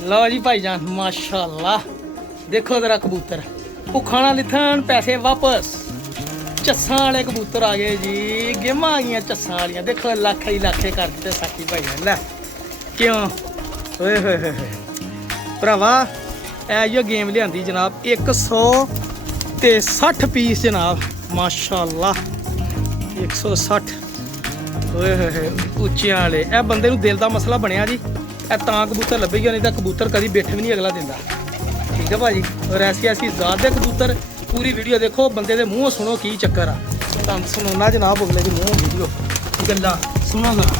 लो जी भाईजान माशाल्लाह देखो जरा कबूतर भुखा लिथन पैसे वापस चस्सां वाले कबूतर आ गए जी गेमां आ गई चस्सां वालियां देखो लाखे ही लाखे कर दिते साकी भाईजान लै क्यों ओए होए होए भरावा इयो गेम लियांदी जनाब 160 पीस जनाब माशाल्लाह 160 ओए होए उच्चियां वाले ए बंदे नूं दिल दा मसला बनया जी कबूतर लभे नहीं तो कबूतर कभी बिठ भी नहीं अगला दिंदा ठीक है भाजी और ऐसी ऐसी ज़ात दे कबूतर पूरी वीडियो देखो बंदे दे मूँह सुनो की चक्कर आ सुना जनाब अगले की मूँह वीडियो गल्लां सुनो जरा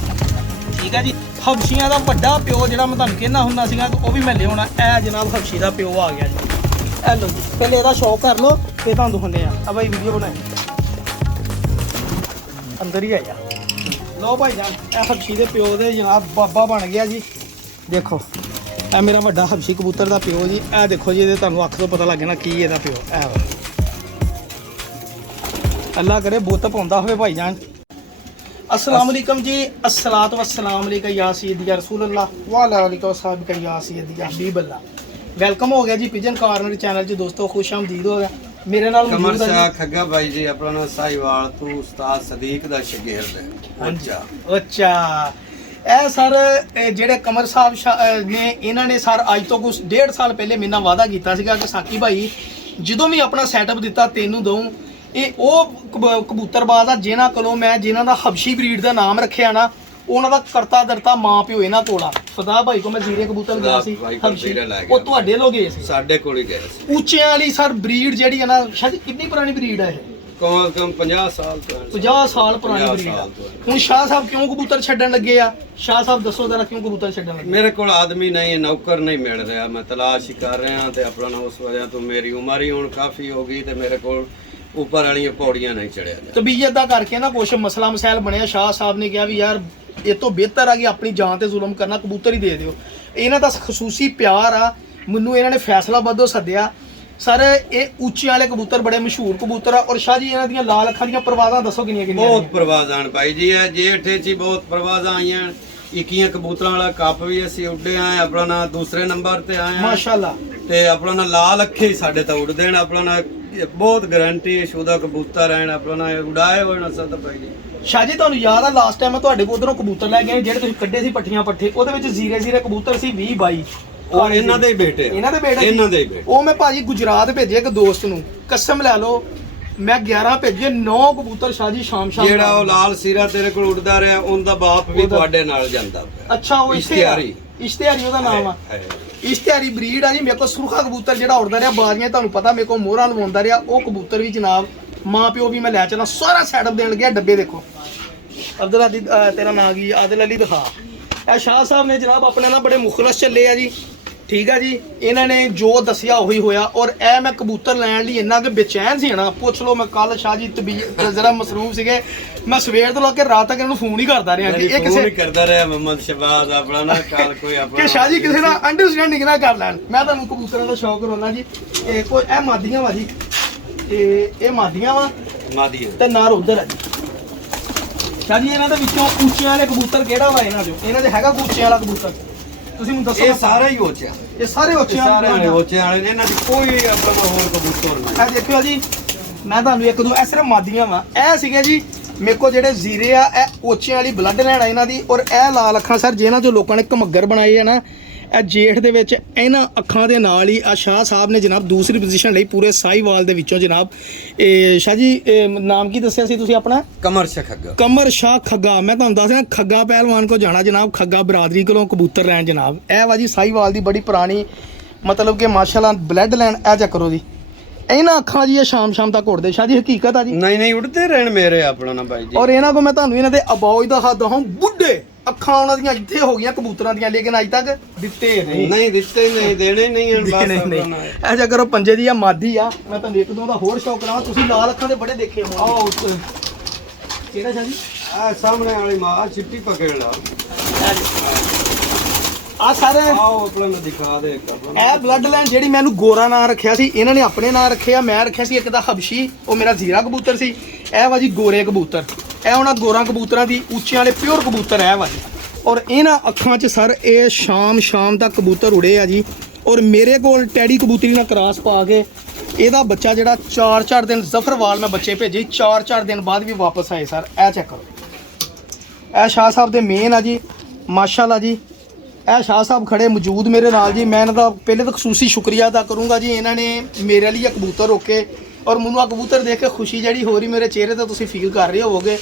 ठीक है जी हबशियां का बड़ा प्यो जो मैं तुहानूं कहना हुंदा सीगा वो भी मैं लिया ए जनाब हबशी का प्यो आ गया जी ए लो जी पहले ਇਹਦਾ शौक कर लो फिर तुहानूं दिखाने आ भाई वीडियो बनाई अंदर ही आया लो भाई जान ए हबशी के प्यो दे जनाब बाबा बन गया जी देखो ए मेरा बड़ा हबशी कबूतर का प्यो जी ए देखो जी तुहानूं अख तो पता लग जाना की ਇਹਦਾ प्यो ए अल्लाह करे बुत पाउंदा होवे भाई जान अस्सलाम वालेकुम जी अस्सलातु वस्सलाम अलैका या सय्यदी या रसूल अल्लाह व अला आलिका व सहाबिका या सय्यदी या हबीब अल्लाह वेलकम हो गया जी पिजन कॉर्नर चैनल च दोस्तों खुश आमदीद हो गया मेरे नाल कमर शाह खग्गा भाई जी अपना साहिवाल तो उस्ताद सदीक दा शागिर्द है अच्छा अच्छा ਇਹ ਸਰ ਜਿਹੜੇ ਕਮਰ ਸਾਹਿਬ ਨੇ ਇਹਨਾਂ ਨੇ ਸਰ ਅੱਜ ਤੋਂ ਕੁਝ 1.5 ਸਾਲ ਪਹਿਲੇ ਮੇਰੇ ਨਾਲ ਵਾਅਦਾ ਕੀਤਾ ਸੀਗਾ ਕਿ ਸਾਕੀ ਭਾਈ ਜਦੋਂ ਵੀ ਆਪਣਾ ਸੈਟਅਪ ਦਿੱਤਾ ਤੈਨੂੰ ਦਊਂ ਇਹ ਉਹ ਕਬੂਤਰਬਾਜ਼ ਆ ਜਿਨ੍ਹਾਂ ਕੋਲੋਂ ਮੈਂ ਜਿਨ੍ਹਾਂ ਦਾ ਹਬਸ਼ੀ ਬਰੀਡ ਦਾ ਨਾਮ ਰੱਖਿਆ ਨਾ ਉਹਨਾਂ ਦਾ ਕਰਤਾ ਦਰਤਾ ਮਾਂ ਪਿਓ ਇਹਨਾਂ ਕੋਲ ਆ ਫਦਾ ਭਾਈ ਕੋ ਮੈਂ ਜ਼ੀਰੇ ਕਬੂਤਰ ਗਿਆ ਸੀ ਹਬਸ਼ੀ ਉਹ ਤੁਹਾਡੇ ਲੋ ਗਏ ਸੀ ਸਾਡੇ ਕੋਲ ਹੀ ਗਏ ਸੀ ਉੱਚਿਆਂ ਵਾਲੀ ਸਰ ਬਰੀਡ ਜਿਹੜੀ ਹੈ ਨਾ ਸ਼ਾਇਦ ਕਿੰਨੀ ਪੁਰਾਣੀ ਬਰੀਡ ਹੈ ਇਹ ਕਮ 50 ਸਾਲ ਤੋਂ 50 ਸਾਲ ਪੁਰਾਣੀ ਬਰੀਡ ਆ ਹੁਣ ਸ਼ਾਹ ਸਾਹਿਬ ਕਿਉਂ ਕਬੂਤਰ ਛੱਡਣ ਲੱਗੇ ਆ ਸ਼ਾਹ ਸਾਹਿਬ ਦੱਸੋ ਜ਼ਰਾ ਕਿਉਂ ਕਬੂਤਰ ਛੱਡਣ ਲੱਗੇ ਮੇਰੇ ਕੋਲ ਆਦਮੀ ਨਹੀਂ ਹੈ ਨੌਕਰ ਨਹੀਂ ਮਿਲ ਰਿਹਾ ਮੈਂ ਤਲਾਸ਼ ਹੀ ਕਰ ਰਿਹਾ ਤੇ ਆਪਣਾ ਉਸ ਵਜ੍ਹਾ ਤੋਂ ਮੇਰੀ ਉਮਰ ਹੀ ਹੁਣ ਕਾਫੀ ਹੋ ਗਈ ਤੇ ਮੇਰੇ ਕੋਲ ਉੱਪਰ ਵਾਲੀਆਂ ਪੌੜੀਆਂ ਨਹੀਂ ਚੜਿਆ ਤਬੀਅਤ ਦਾ ਕਰਕੇ ਨਾ ਕੁਛ ਮਸਲਾ ਮਸਾਇਲ ਬਣਿਆ ਸ਼ਾਹ ਸਾਹਿਬ ਨੇ ਕਿਹਾ ਵੀ ਯਾਰ ਇਹ ਤੋਂ ਬਿਹਤਰ ਆ ਕਿ ਆਪਣੀ ਜਾਨ ਤੇ ਜ਼ੁਲਮ ਕਰਨਾ ਕਬੂਤਰ ਹੀ ਦੇ ਦਿਓ ਇਹਨਾਂ ਦਾ ਖਸੂਸੀ ਪਿਆਰ ਆ ਮੈਨੂੰ ਇਹਨਾਂ ਨੇ ਫੈਸਲਾ ਬੱਧੋ ਸੱਦਿਆ ਸਰ ਇਹ ਉੱਚੇ ਵਾਲੇ ਕਬੂਤਰ ਬੜੇ ਮਸ਼ਹੂਰ ਕਬੂਤਰ ਆ ਔਰ ਸ਼ਾਹ ਜੀ ਇਹਨਾਂ ਦੀਆਂ ਲਾਲ ਅੱਖਾਂ ਦੀਆਂ ਪਰਵਾਜ਼ਾਂ ਦੱਸੋ ਕਿੰਨੀਆਂ ਬਹੁਤ ਪਰਵਾਜ਼ਾਂ ਭਾਈ ਜੀ ਇਹ ਜੇਠੇ 'ਚ ਬਹੁਤ ਪਰਵਾਜ਼ਾਂ ਆਈਆਂ 21 ਕਬੂਤਰਾਂ ਵਾਲਾ ਕੱਪ ਵੀ ਅਸੀਂ ਉੱਡੇ ਆਏ ਆਪਣਾ ਨਾ ਦੂਸਰੇ ਨੰਬਰ ਤੇ ਆਏ ਮਾਸ਼ਾਅੱਲਾ ਤੇ ਆਪਣਾ ਨਾ ਲਾਲ ਅੱਖੇ ਸਾਡੇ ਤਾਂ ਉੱਡਦੇ ਨੇ ਆਪਣਾ ਨਾ ਬਹੁਤ ਗਾਰੰਟੀ ਸ਼ੁਦਾ ਕਬੂਤਰ ਆਣ ਆਪਣਾ ਨਾ ਉਡਾਏ ਹੋਏ ਨਾ ਸਦਾ ਭਾਈ ਜੀ ਸ਼ਾਹ ਜੀ ਤੁਹਾਨੂੰ ਯਾਦ ਆ ਲਾਸਟ ਟਾਈਮ ਮੈਂ ਤੁਹਾਡੇ ਕੋਲ ਉਧਰੋਂ ਕਬੂਤਰ ਲੈ ਕੇ ਜਿਹੜੇ ਤੁਸੀਂ ਕੱਢੇ ਸੀ ਪੱਠੀਆਂ ਪੱਠੇ ਉਹਦੇ ਵਿੱਚ ਜ਼ੀਰੇ ਕਬੂਤਰ ਸੀ 20 22 ਉਹ ਇਹਨਾਂ ਦੇ ਹੀ ਬੇਟੇ ਇਹਨਾਂ ਦੇ ਬੇਟੇ ਇਹਨਾਂ ਦੇ ਹੀ ਬੇਟੇ ਉਹ ਮੈਂ ਭਾਜੀ ਗੁਜਰਾਤ ਭੇਜੇ ਇੱਕ ਦੋਸਤ ਨੂੰ ਕਸਮ ਲੈ ਲਓ ਮੈਂ 11 ਭੇਜੇ 9 ਕਬੂਤਰ ਸ਼ਾਹ ਜੀ ਸ਼ਾਮ ਜਿਹੜਾ ਉਹ ਲਾਲ ਸੀਰਾ ਤੇਰੇ ਕੋਲ ਉੱਡਦਾ ਰਿਹਾ ਉਹਦਾ ਬਾਪ ਵੀ ਤੁਹਾਡੇ ਨਾਲ ਜਾਂਦਾ ਪਿਆ ਅੱਛਾ ਉਹ ਇਸ਼ਤਿਹਾਰੀ ਉਹਦਾ ਨਾਮ ਆ ਇਸ਼ਤਿਹਾਰੀ ਬਰੀਡ ਆ ਜੀ ਮੇਰੇ ਕੋਲ ਸੁਰਖਾ ਕਬੂਤਰ ਜਿਹੜਾ ਉੱਡਦਾ ਰਿਹਾ ਬਾਜ਼ੀਆਂ ਤੁਹਾਨੂੰ ਪਤਾ ਮੇਰੇ ਕੋਲ ਮੋਹਰਾਂ ਲਵਾਉਂਦਾ ਰਿਹਾ ਉਹ ਕਬੂਤਰ ਵੀ ਜਨਾਬ ਮਾਂ ਪਿਓ ਵੀ ਮੈਂ ਲੈ ਚੱਲਾਂ ਸਾਰਾ ਸੈਟਅਪ ਦੇਣ ਗਿਆ ਡੱਬੇ ਦੇਖੋ ਅਬਦੁਲ ਅਲੀ ਤੇਰਾ ਨਾਂ ਕੀ ਆਦਿਲ ਅਲੀ ਦਿਖਾ ਇਹ ਸ਼ਾਹ ਸਾਹਿਬ ਨੇ ਜਨਾਬ ਆਪਣੇ ਨਾਲ ਬੜੇ ਮੁਖਲਸ ਚੱਲੇ ਆ ਜੀ ਠੀਕ ਆ ਜੀ ਇਹਨਾਂ ਨੇ ਜੋ ਦੱਸਿਆ ਉਹੀ ਹੋਇਆ ਔਰ ਇਹ ਮੈਂ ਕਬੂਤਰ ਲੈਣ ਲਈ ਇੰਨਾ ਕਿ ਬੇਚੈਨ ਸੀ ਨਾ ਪੁੱਛ ਲਓ ਮੈਂ ਕੱਲ ਸ਼ਾਹ ਜੀ ਤਬੀਅਤ ਜ਼ਰਾ ਮਸਰੂਫ ਸੀਗੇ ਮੈਂ ਸਵੇਰ ਤੋਂ ਲੈ ਕੇ ਰਾਤ ਤੱਕ ਇਹਨੂੰ ਫੋਨ ਹੀ ਕਰਦਾ ਰਿਹਾ ਕਿ ਇਹ ਕਿਸੇ ਕਰਦਾ ਰਿਹਾ ਮੁਹੰਮਦ ਸ਼ਬਾਜ਼ ਆਪਣਾ ਨਾ ਕਾਲ ਕੋਈ ਆਪਣਾ ਕਿ ਸ਼ਾਹ ਜੀ ਕਿਸੇ ਨਾਲ ਅੰਡਰਸਟੈਂਡਿੰਗ ਨਾ ਕਰ ਲੈਣ ਮੈਂ ਤੁਹਾਨੂੰ ਕਬੂਤਰਾਂ ਦਾ ਸ਼ੌਕ ਰੋਣਾ ਜੀ ਇਹ ਕੋਈ ਇਹ ਮਾਦੀਆਂ ਵਾ ਜੀ ਇਹ ਮਾਦੀਆਂ ਵਾ ਮਾਦੀਆਂ ਤੇ ਨਾਰ ਉਧਰ ਹੈ ਜੀ ਸ਼ਾਹ ਜੀ ਇਹਨਾਂ ਦੇ ਵਿੱਚੋਂ ਉੱਚਿਆਂ ਵਾਲੇ ਕਬੂਤਰ ਕਿਹੜਾ ਵਾ ਇਹਨਾਂ ਦੇ ਹੈਗਾ ਉੱਚਿਆਂ ਵਾਲਾ ਕਬੂਤਰ ਤੁਸੀਂ ਮੈਨੂੰ ਦੱਸੋ ਇਹ ਸਾਰਾ ਹੀ ਹੋਚਿਆ ਇਹ ਸਾਰੇ ਉੱਚਿਆਂ ਵਾਲੇ ਹੋਚਿਆਂ ਵਾਲੇ ਨੇ ਇਹਨਾਂ ਦੀ ਕੋਈ ਆਪਣਾ ਹੋਰ ਕਬੂਤਰ ਨਹੀਂ ਇਹ ਦੇਖਿਓ ਜੀ ਮੈਂ ਤੁਹਾਨੂੰ ਇੱਕ ਦੋ ਇਹ ਸਿਰਫ ਮਾਦੀਆਂ ਵਾ ਇਹ ਸੀਗੇ ਜੀ ਮੇਰੇ ਕੋਲ ਜਿਹੜੇ ਜ਼ੀਰੇ ਆ ਇਹ ਉੱਚਿਆਂ ਵਾਲੀ ਬਲੱਡ ਲੈਣ ਆ ਇਹਨਾਂ ਦੀ ਔਰ ਇਹ ਲਾਲ ਅੱਖਾਂ ਸਰ ਜਿਹਨਾਂ ਜੋ ਲੋਕਾਂ ਨੇ ਘਮੱਗਰ ਬਣਾਏ ਆ ਨਾ ਇਹ ਜੇਠ ਦੇ ਵਿੱਚ ਇਹਨਾਂ ਅੱਖਾਂ ਦੇ ਨਾਲ ਹੀ ਆ ਸ਼ਾਹ ਸਾਹਿਬ ਨੇ ਜਨਾਬ ਦੂਸਰੀ ਪੋਜੀਸ਼ਨ ਲਈ ਪੂਰੇ ਸਾਹੀਵਾਲ ਦੇ ਵਿੱਚੋਂ ਜਨਾਬ ਇਹ ਸ਼ਾਹ ਜੀ ਨਾਮ ਕੀ ਦੱਸਿਆ ਸੀ ਤੁਸੀਂ ਆਪਣਾ ਕਮਰ ਸ਼ਾਹ ਖੱਗਾ ਮੈਂ ਤੁਹਾਨੂੰ ਦੱਸ ਰਿਹਾ ਖੱਗਾ ਪਹਿਲਵਾਨ ਕੋ ਜਾਣਾ ਜਨਾਬ ਖੱਗਾ ਬਰਾਦਰੀ ਕੋਲੋਂ ਕਬੂਤਰ ਲੈਣ ਜਨਾਬ ਇਹ ਵਾ ਜੀ ਸਾਹੀਵਾਲ ਦੀ ਬੜੀ ਪੁਰਾਣੀ ਮਤਲਬ ਕਿ ਮਾਸ਼ਾਅੱਲਾ ਬਲੱਡ ਲੈਣ ਇਹ ਚੱਕਰੋ ਜੀ ਇਹਨਾਂ ਅੱਖਾਂ ਜੀ ਇਹ ਸ਼ਾਮ ਤੱਕ ਉੱਡਦੇ ਸ਼ਾਹ ਜੀ ਹਕੀਕਤ ਆ ਜੀ ਨਹੀਂ ਉੱਡਦੇ ਰਹਿਣ ਮੇਰੇ ਆਪਣਾ ਨਾ ਭਾਈ ਜੀ ਔਰ ਇਹਨਾਂ ਕੋ ਮੈਂ ਤੁਹਾਨੂੰ ਇਹਨਾਂ ਦੇ ਅਬੌਜ ਦਾ ਹੱਦ ਹਾਂ ਬੁੱਢੇ ਅੱਖਾਂ ਉਹਨਾਂ ਦੀਆਂ ਇੱਥੇ ਹੋ ਗਈਆਂ ਕਬੂਤਰਾਂ ਦੀਆਂ ਲੇਕਿਨ ਅੱਜ ਤੱਕ ਦਿੱਤੇ ਨਹੀਂ ਦਿੱਤੇ ਨਹੀਂ ਦੇਣੇ ਨਹੀਂ ਹਨ ਬਸ ਇਹ ਜੇ ਕਰੋ ਪੰਜੇ ਦੀ ਆ ਮਾਦੀ ਆ ਮੈਂ ਤੁਹਾਨੂੰ ਇੱਕ ਦੋ ਦਾ ਹੋਰ ਸ਼ੌਕ ਕਰਾਵਾਂ ਤੁਸੀਂ ਲਾਲ ਅੱਖਾਂ ਦੇ ਬੜੇ ਦੇਖੇ ਹੋਣਗੇ ਕਿਹੜਾ ਸ਼ਾਹ ਜੀ ਆ ਸਾਹਮਣੇ ਵਾਲੀ ਮਾਂ ਚਿੱਟੀ ਪਕੜ ਲਾ ਆ ਸਾਰੇ ਆਓ ਆਪਣਾ ਦਿਖਾ ਦੇ ਇਹ ਬਲੱਡ ਲਾਈਨ ਜਿਹੜੀ ਮੈਨੂੰ ਗੋਰਾ ਨਾਂ ਰੱਖਿਆ ਸੀ ਇਹਨਾਂ ਨੇ ਆਪਣੇ ਨਾਂ ਰੱਖਿਆ ਮੈਂ ਰੱਖਿਆ ਸੀ ਇੱਕ ਦਾ ਹਬਸ਼ੀ ਉਹ ਮੇਰਾ ਜ਼ੀਰਾ ਕਬੂਤਰ ਸੀ ਇਹ ਵਾ ਜੀ ਗੋਰੇ ਕਬੂਤਰ ਇਹ ਉਹਨਾਂ ਗੋਰਾ ਕਬੂਤਰਾਂ ਦੀ ਉੱਚਿਆਂ ਵਾਲੇ ਪਿਓਰ ਕਬੂਤਰ ਇਹ ਵਾ ਜੀ ਔਰ ਇਹਨਾਂ ਅੱਖਾਂ 'ਚ ਸਰ ਇਹ ਸ਼ਾਮ ਤੱਕ ਕਬੂਤਰ ਉੜੇ ਆ ਜੀ। ਔਰ ਮੇਰੇ ਕੋਲ ਟੈਡੀ ਕਬੂਤਰੀ ਨਾਲ ਕਰਾਸ ਪਾ ਕੇ ਇਹਦਾ ਬੱਚਾ ਜਿਹੜਾ 4 ਦਿਨ ਜ਼ਫਰਵਾਲ ਮੈਂ ਬੱਚੇ ਭੇਜੇ 4 ਦਿਨ ਬਾਅਦ ਵੀ ਵਾਪਸ ਆਏ ਸਰ। ਇਹ ਚੈੱਕ ਕਰੋ, ਇਹ ਸ਼ਾਹ ਸਾਹਿਬ ਦੇ ਮੇਨ ਆ ਜੀ, ਮਾਸ਼ਾਅੱਲਾ ਜੀ। ਇਹ ਸ਼ਾਹ ਸਾਹਿਬ ਖੜੇ ਮੌਜੂਦ ਮੇਰੇ ਨਾਲ ਜੀ। ਮੈਂ ਇਹਨਾਂ ਦਾ ਪਹਿਲੇ ਤਾਂ ਖਸੂਸੀ ਸ਼ੁਕਰੀਆ ਅਦਾ ਕਰੂੰਗਾ ਜੀ, ਇਹਨਾਂ ਨੇ ਮੇਰੇ ਲਈ ਇਹ ਕਬੂਤਰ ਰੋਕੇ। ਔਰ ਮੈਨੂੰ ਆ ਕਬੂਤਰ ਦੇਖ ਕੇ ਖੁਸ਼ੀ ਜਿਹੜੀ ਹੋ ਰਹੀ ਮੇਰੇ ਚਿਹਰੇ ਤੇ ਤੁਸੀਂ ਫੀਲ ਕਰ ਰਹੇ ਹੋਵੋਗੇ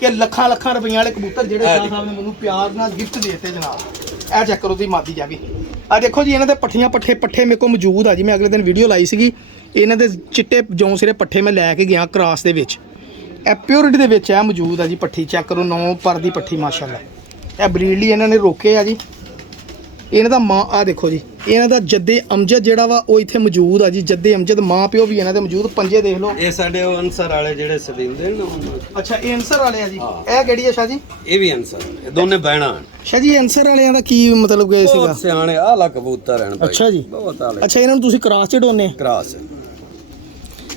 ਕਿ ਲੱਖਾਂ ਰੁਪਈਆਂ ਵਾਲੇ ਕਬੂਤਰ ਜਿਹੜੇ ਸ਼ਾਹ ਸਾਹਿਬ ਨੇ ਮੈਨੂੰ ਪਿਆਰ ਨਾਲ ਗਿਫਟ ਦੇ ਦਿੱਤੇ ਜਨਾਬ। ਇਹ ਚੈੱਕ ਕਰੋ ਤੁਸੀਂ ਮਾਦੀ ਜਾ ਵੀ। ਆ ਦੇਖੋ ਜੀ ਇਹਨਾਂ ਦੇ ਪੱਠੇ ਮੇਰੇ ਕੋਲ ਮੌਜੂਦ ਆ ਜੀ। ਮੈਂ ਅਗਲੇ ਦਿਨ ਵੀਡੀਓ ਲਾਈ ਸੀਗੀ। ਇਹਨਾਂ ਦੇ ਚਿੱਟੇ ਜੌਂਸਿਰੇ ਪੱਠੇ ਮੈਂ ਲੈ ਕੇ ਗਿਆ ਕ੍ਰਾਸ ਦੇ ਵਿੱਚ। ਇਹ ਪਿਓਰਿਟੀ ਦੇ ਵਿੱਚ ਇਹ ਮੌਜੂਦ ਆ ਜੀ। ਪੱਠੀ ਚੈੱਕ ਕਰੋ, 9 ਪਰ ਦੀ ਪੱਠੀ ਮਾਸ਼ਾਅੱਲਾ। ਇਹ ਬਰੀਡ ਲਈ ਇਹਨਾਂ ਨੇ ਰੋਕੇ ਆ ਜੀ। ਇਹਨਾਂ ਦਾ ਮਾਂ ਆ ਦੇਖੋ ਜੀ, ਇਹਨਾਂ ਦਾ ਜੱਦੇ ਅਮਜਦ ਜਿਹੜਾ ਵਾ ਉਹ ਇੱਥੇ ਮੌਜੂਦ ਆ ਜੀ। ਜੱਦੇ ਅਮਜਦ ਮਾਂ ਪਿਓ ਵੀ ਇਹਨਾਂ ਦੇ ਮੌਜੂਦ। ਪੰਜੇ ਦੇਖ ਲਓ। ਇਹ ਸਾਡੇ ਉਹ ਅਨਸਰ ਵਾਲੇ ਜਿਹੜੇ ਸਦੀਂਦੇ ਨੇ ਨਾ। ਅੱਛਾ, ਇਹ ਅਨਸਰ ਵਾਲੇ ਆ ਜੀ। ਇਹ ਕਿਹੜੀ ਹੈ ਸ਼ਾਹ ਜੀ? ਇਹ ਵੀ ਅਨਸਰ, ਇਹ ਦੋਨੇ ਬਹਿਣਾ ਸ਼ਾਹ ਜੀ। ਅਨਸਰ ਵਾਲਿਆਂ ਦਾ ਕੀ ਮਤਲਬ ਕਿ ਸੀਗਾ? ਬਹੁਤ ਸਿਆਣੇ ਆਲਾ ਕਬੂਤਰ ਹਨ ਭਾਈ। ਅੱਛਾ ਜੀ, ਬਹੁਤ ਆਲੇ। ਅੱਛਾ, ਇਹਨਾਂ ਨੂੰ ਤੁਸੀਂ ਕ੍ਰਾਸ ਚ ਡੋਨੇ? ਕ੍ਰਾਸ।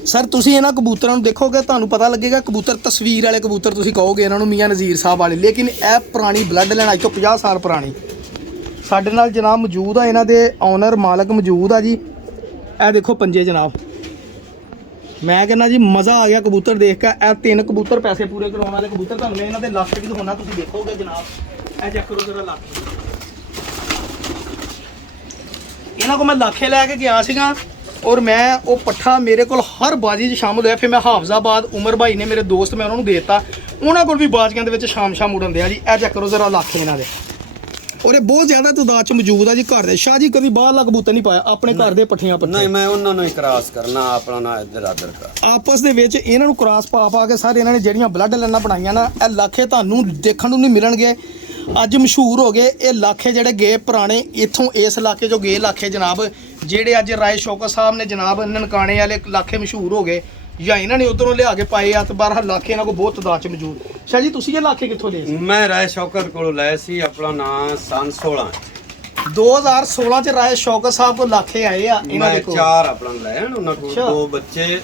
ਸਰ ਤੁਸੀਂ ਇਹਨਾਂ ਕਬੂਤਰਾਂ ਨੂੰ ਦੇਖੋਗੇ ਤੁਹਾਨੂੰ ਪਤਾ ਲੱਗੇਗਾ ਕਬੂਤਰ ਤਸਵੀਰ ਵਾਲੇ ਕਬੂਤਰ ਤੁਸੀਂ ਕਹੋਗੇ ਇਹਨਾਂ ਨੂੰ ਮੀਆਂ ਨਜ਼ੀਰ ਸਾਹਿਬ ਵਾਲੇ, ਲੇਕਿਨ ਇਹ ਪੁਰਾਣੀ ਬਲੱਡ ਲਾਈਨ ਅੱਜ ਤੋਂ 50 ਸਾਲ ਪੁਰਾਣੀ। ਸਾਡੇ ਨਾਲ ਜਨਾਬ ਮੌਜੂਦ ਆ, ਇਹਨਾਂ ਦੇ ਓਨਰ ਮਾਲਕ ਮੌਜੂਦ ਆ ਜੀ। ਇਹ ਦੇਖੋ ਪੰਜੇ ਜਨਾਬ। ਮੈਂ ਕਹਿੰਦਾ ਜੀ ਮਜ਼ਾ ਆ ਗਿਆ ਕਬੂਤਰ ਦੇਖ ਕੇ। ਇਹ 3 ਕਬੂਤਰ ਪੈਸੇ ਪੂਰੇ ਕਰਾਉਣ ਵਾਲੇ ਕਬੂਤਰ। ਤੁਹਾਨੂੰ ਮੈਂ ਇਹਨਾਂ ਦੇ ਲੱਖ ਵੀ ਦਿਖਾਉਣਾ, ਤੁਸੀਂ ਦੇਖੋਗੇ ਜਨਾਬ। ਇਹ ਚੈੱਕ ਕਰੋ ਜਰਾ ਲੱਖ। ਇਹਨਾਂ ਕੋਲ ਮੈਂ ਲੱਖੇ ਲੈ ਕੇ ਗਿਆ ਸੀਗਾ ਔਰ ਮੈਂ ਉਹ ਪੱਠਾ ਮੇਰੇ ਕੋਲ ਹਰ ਬਾਜੀ 'ਚ ਸ਼ਾਮਲ ਹੋਇਆ। ਫਿਰ ਮੈਂ ਹਾਫਜ਼ਾਬਾਦ ਉਮਰ ਭਾਈ ਨੇ ਮੇਰੇ ਦੋਸਤ, ਮੈਂ ਉਹਨਾਂ ਨੂੰ ਦੇ ਦਿੱਤਾ। ਉਹਨਾਂ ਕੋਲ ਵੀ ਬਾਜ਼ੀਆਂ ਦੇ ਵਿੱਚ ਸ਼ਾਮ ਉਡਣ ਦਿਆ ਜੀ। ਇਹ ਚੈੱਕ ਕਰੋ ਜਰਾ ਲੱਖ ਇਹਨਾਂ ਦੇ। ਔਰ ਇਹ ਬਹੁਤ ਜ਼ਿਆਦਾ ਤਾਦਾਦ 'ਚ ਮੌਜੂਦ ਆ ਜੀ ਘਰ ਦੇ। ਸ਼ਾਹ ਜੀ ਕਦੀ ਬਾਹਰਲਾ ਕਬੂਤਰ ਨਹੀਂ ਪਾਇਆ, ਆਪਣੇ ਘਰ ਦੇ ਪੱਠੀਆਂ ਪੱਠੇ। ਨਹੀਂ, ਮੈਂ ਉਹਨਾਂ ਨੂੰ ਹੀ ਕ੍ਰਾਸ ਕਰਨਾ, ਆਪਣਾ ਨਾ ਇੱਧਰ ਆਦਰ ਕਰ। ਆਪਸ ਦੇ ਵਿੱਚ ਇਹਨਾਂ ਨੂੰ ਕ੍ਰਾਸ ਪਾ ਕੇ ਸਾਰੇ ਇਹਨਾਂ ਨੇ ਜਿਹੜੀਆਂ ਬਲੱਡ ਲਾਈਨਾਂ ਬਣਾਈਆਂ ਨਾ, ਇਹ ਲਾਖੇ ਤੁਹਾਨੂੰ ਦੇਖਣ ਨੂੰ ਨਹੀਂ ਮਿਲਣਗੇ। ਅੱਜ ਮਸ਼ਹੂਰ ਹੋ ਗਏ ਇਹ ਲਾਖੇ ਜਿਹੜੇ ਗਏ ਪੁਰਾਣੇ ਇੱਥੋਂ ਇਸ ਇਲਾਕੇ 'ਚੋਂ ਗਏ ਲਾਖੇ ਜਨਾਬ, ਜਿਹੜੇ ਅੱਜ ਰਾਏ ਸ਼ੌਕਤ ਸਾਹਿਬ ਨੇ ਜਨਾਬ ਨਨਕਾਣੇ ਵਾਲੇ ਲਾਖੇ ਮਸ਼ਹੂਰ ਹੋ ਗਏ ਜਾਂ ਇਹਨਾਂ ਨੇ ਉਧਰੋਂ ਲਿਆ ਕੇ ਪਾਏ ਆ। ਤੇ ਬਾਹਰ ਲਾਖੇ ਇਹਨਾਂ ਕੋਲ ਬਹੁਤ ਤਾਦਾਦ 'ਚ ਮੌਜੂਦ। ਸ਼ਾਹ ਜੀ ਤੁਸੀਂ ਇਹ ਲਾਖੇ ਕਿੱਥੋਂ ਲਏ ਸੀ? ਮੈਂ ਰਾਏ ਸ਼ੌਕਤ ਕੋਲੋਂ ਲਏ ਸੀ। ਆਪਣਾ ਨਾਂ ਸਨ 16 2016 ਚ ਰਾਏ ਸ਼ੌਕਤ ਸਾਹਿਬ ਕੋਲ ਲਾਖੇ ਆਏ ਆ ਇਹਨਾਂ ਦੇ ਕੋਲ। 4 ਆਪਣਾ ਲੈ ਆਣ ਉਹਨਾਂ ਕੋਲ। 2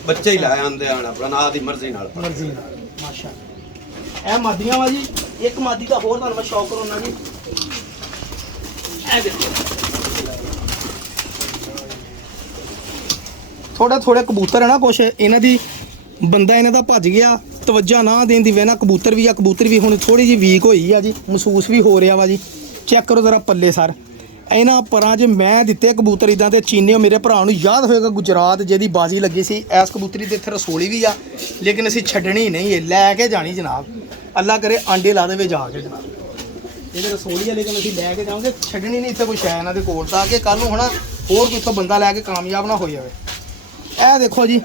ਬੱਚੇ ਹੀ ਲੈ ਆਂਦੇ ਹਨ ਆਪਣਾ ਨਾਂ ਦੀ ਮਰਜ਼ੀ ਨਾਲ। ਮਾਸ਼ਾਅੱਲਾ। ਇਹ ਮਾਦੀਆਂ ਵਾ ਜੀ। ਇੱਕ ਮਾਦੀ ਦਾ ਹੋਰ ਤੁਹਾਨੂੰ ਮੈਂ ਸ਼ੌਕ ਕਰਾਉਣਾ ਜੀ। ਇਹ ਦੇਖੋ ਥੋੜੇ ਕਬੂਤਰ ਹੈ ਨਾ ਕੁਛ ਇਹਨਾਂ ਦੀ ਬੰਦਾ ਇਹਨਾਂ ਦਾ ਭੱਜ ਗਿਆ, ਤਵੱਜਾ ਨਾ ਦੇਣ ਦੀ ਵੇਨਾ ਕਬੂਤਰ ਵੀ ਹੁਣ ਥੋੜੀ ਜਿਹੀ ਵੀਕ ਹੋਈ ਆ ਜੀ, ਮਹਿਸੂਸ ਵੀ ਹੋ ਰਿਹਾ ਵਾ ਜੀ। ਚੈੱਕ ਕਰੋ ਜ਼ਰਾ ਪੱਲੇ ਸਰ। ਇਹਨਾਂ ਪਰਾਂ 'ਚ ਮੈਂ ਦਿੱਤੇ ਕਬੂਤਰ ਇਦਾਂ ਦੇ ਚੀਨੇ। ਮੇਰੇ ਭਰਾ ਨੂੰ ਯਾਦ ਹੋਏਗਾ ਗੁਜਰਾਤ ਜਿਹਦੀ ਬਾਜੀ ਲੱਗੀ ਸੀ, ਐਸ ਕਬੂਤਰੀ ਦੇ ਇੱਥੇ ਰਸੋਲੀ ਵੀ ਆ, ਲੇਕਿਨ ਅਸੀਂ ਛੱਡਣੀ ਨਹੀਂ, ਇਹ ਲੈ ਕੇ ਜਾਣੀ ਜਨਾਬ। ਅੱਲਾ ਕਰੇ ਆਂਡੇ ਲਾ ਦੇਵੇ ਜਾ ਕੇ ਜਨਾਬ। ਇਹਦੇ ਰਸੋਲੀ ਆ ਲੇਕਿਨ ਅਸੀਂ ਲੈ ਕੇ ਜਾਵਾਂਗੇ, ਛੱਡਣੀ ਨਹੀਂ ਇੱਥੇ ਕੋਈ ਸ਼ੈ ਇਹਨਾਂ ਦੇ ਕੋਲ, ਤਾਂ ਕਿ ਕੱਲ ਨੂੰ ਹਨਾ ਹੋਰ ਕਿੱਥੋਂ ਬੰਦਾ ਲੈ ਕੇ ਕਾਮਯਾਬ ਨਾ ਹੋ ਜਾਵੇ। ਇਹ ਦੇਖੋ ਜੀ